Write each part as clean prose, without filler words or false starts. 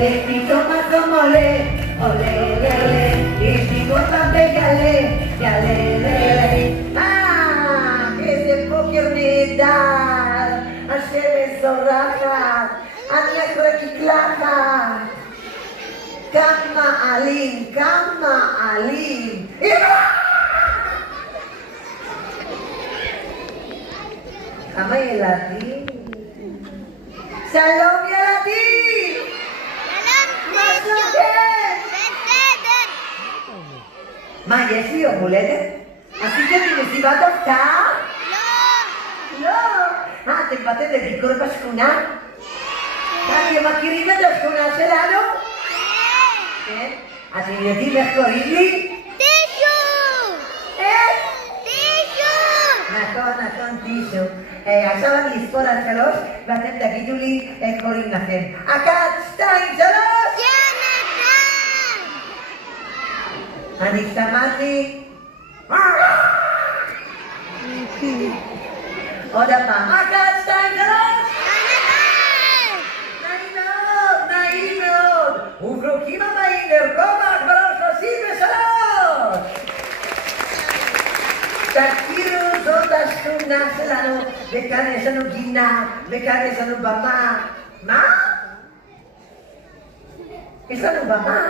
ופתאום מקום עולה, עולה, עולה, עולה, ישיב אותם בגלה, יעלה, איזה בוקר נהדר, השמש זורחת, אני רק קלחת, כמה עלים, כמה עלים, כמה ילדים? שלום ילדים! שלום, מה שלומכם? בסדר. מה, יש לי יום הולדת? עשיתם לי מסיבת הפתעה? לא. לא! אתם באתם לביקור בשכונה? אתם מכירים את השכונה שלנו? כן? אתם יודעים איך קוראים לי? טישו! איך? טישו! נכון, טישו. עכשיו אני אספור על 3 ואתם תגידו לי איך קוראים לכם. 1, 2, 3! יונתן! אני שמעתי. עוד הפעם. 1, 2, 3! נעים מאוד, נעים מאוד. וברוכים הבאים לרקום הגברה 33! תכירו, זאת השכונה שלנו, וכאן יש לנו גינה, וכאן יש לנו במה. מה? יש לנו במה?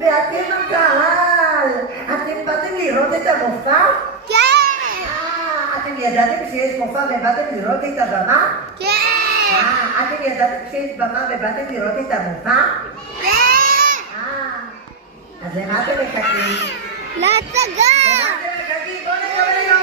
ואתם הקהל, אתם באתם לראות את המופע? כן! אתם ידעתם שיש מופע ובאתם לראות את הבמה? כן! אתם ידעתם שיש במה ובאתם לראות את המופע? כן! אז למה אתם מחכים? להצגה! למה אתם מחכים? בואו נקבל